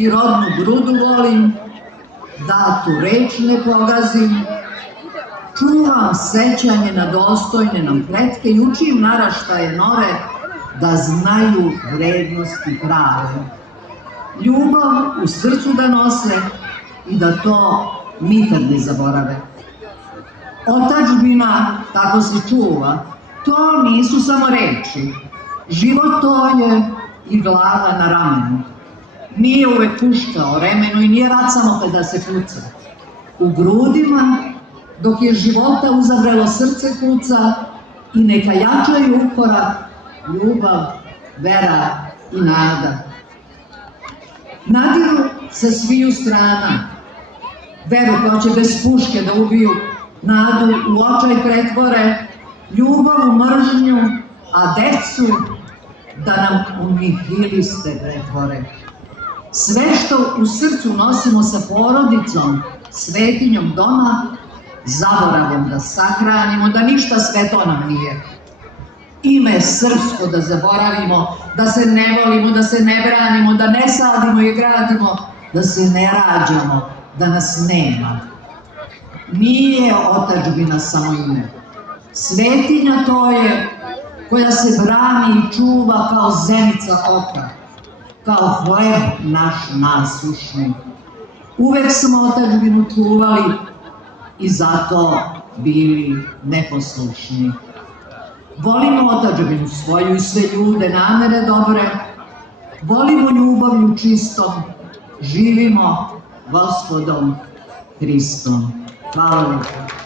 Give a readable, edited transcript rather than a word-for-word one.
i rodnu grudu volim, datu reč ne pogazim, čuvam sećanje na dostojne nam pretke i učim naraštaje nove da znaju vrednosti prave. Ljubav u srcu da nose i da to nikad ne zaborave. Otadžbina tako se čuva, to nisu samo reči. Život to je i glava na ramenu. Nije uvek puška o remenu i nije rat samo kada se kuca. U grudima, dok je života uzavrelo srce kuca, i neka jačaju upora ljubav, vera i nada. Nadiru sa sviju strana, veru koja će bez puške da ubiju, nadu u očaj pretvore, ljubav u mržnju, a decu da nam u nihiliste pretvore. Sve što u srcu nosimo sa porodicom, svetinjom doma, zaboravom da sahranimo, da ništa sveto nam nije. Ime srpsko da zaboravimo, da se ne volimo, da se ne branimo, da ne sadimo i gradimo, da se ne rađamo, da nas nema. Nije otadžbina samo ime. Svetinja to je koja se brani i čuva kao zenica oka, kao hleb naš nasušni. Uvek smo otadžbinu čuvali i zato bili neposlušni. Volimo otadžbinu svoju i sve ljude, namere dobre, volimo ljubavlju čistom, živimo Gospodom Hristom. Hvala lepo.